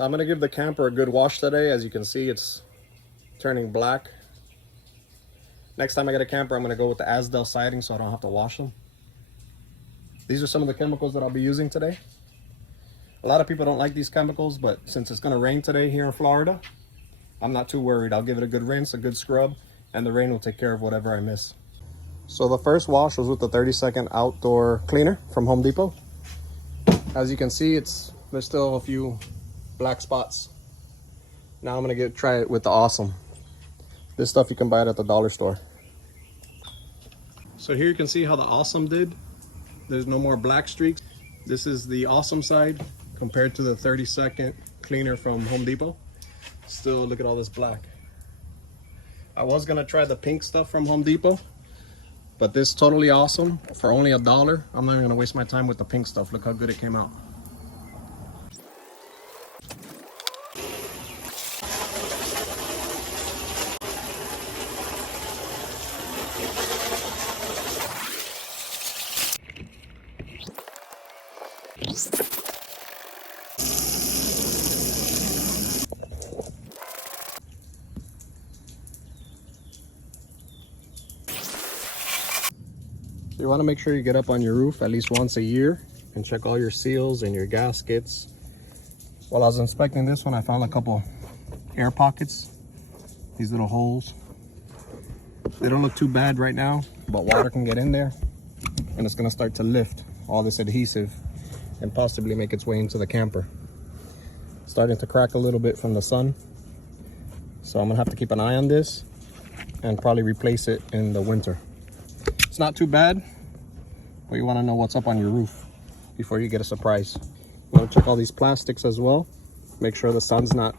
I'm gonna give the camper a good wash today. As you can see, it's turning black. Next time I get a camper, I'm gonna go with the Asdel siding so I don't have to wash them. These are some of the chemicals that I'll be using today. A lot of people don't like these chemicals, but since it's gonna rain today here in Florida, I'm not too worried. I'll give it a good rinse, a good scrub, and the rain will take care of whatever I miss. So the first wash was with the 30-second outdoor cleaner from Home Depot. As you can see, there's still a few black spots. Now I'm gonna try it with the Awesome. This stuff you can buy it at the dollar store. So here you can see how the Awesome did. There's no more black streaks. This is the Awesome side compared to the 30-second cleaner from Home Depot. Still, look at all this black. I was gonna try the pink stuff from Home Depot, but this Totally Awesome for only $1. I'm not even gonna waste my time with the pink stuff. Look how good it came out. You want to make sure you get up on your roof at least once a year and check all your seals and your gaskets. While I was inspecting this one, I found a couple air pockets, these little holes. They don't look too bad right now, but water can get in there and it's going to start to lift all this adhesive and possibly make its way into the camper. It's starting to crack a little bit from the sun, so I'm going to have to keep an eye on this and probably replace it in the winter. It's not too bad, but you want to know what's up on your roof before you get a surprise. You want to check all these plastics as well. Make sure the sun's not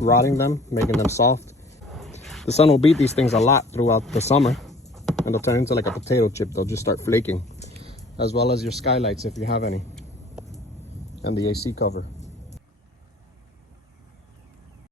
rotting them, making them soft. The sun will beat these things a lot throughout the summer, and they'll turn into like a potato chip. They'll just start flaking, as well as your skylights if you have any, and the AC cover.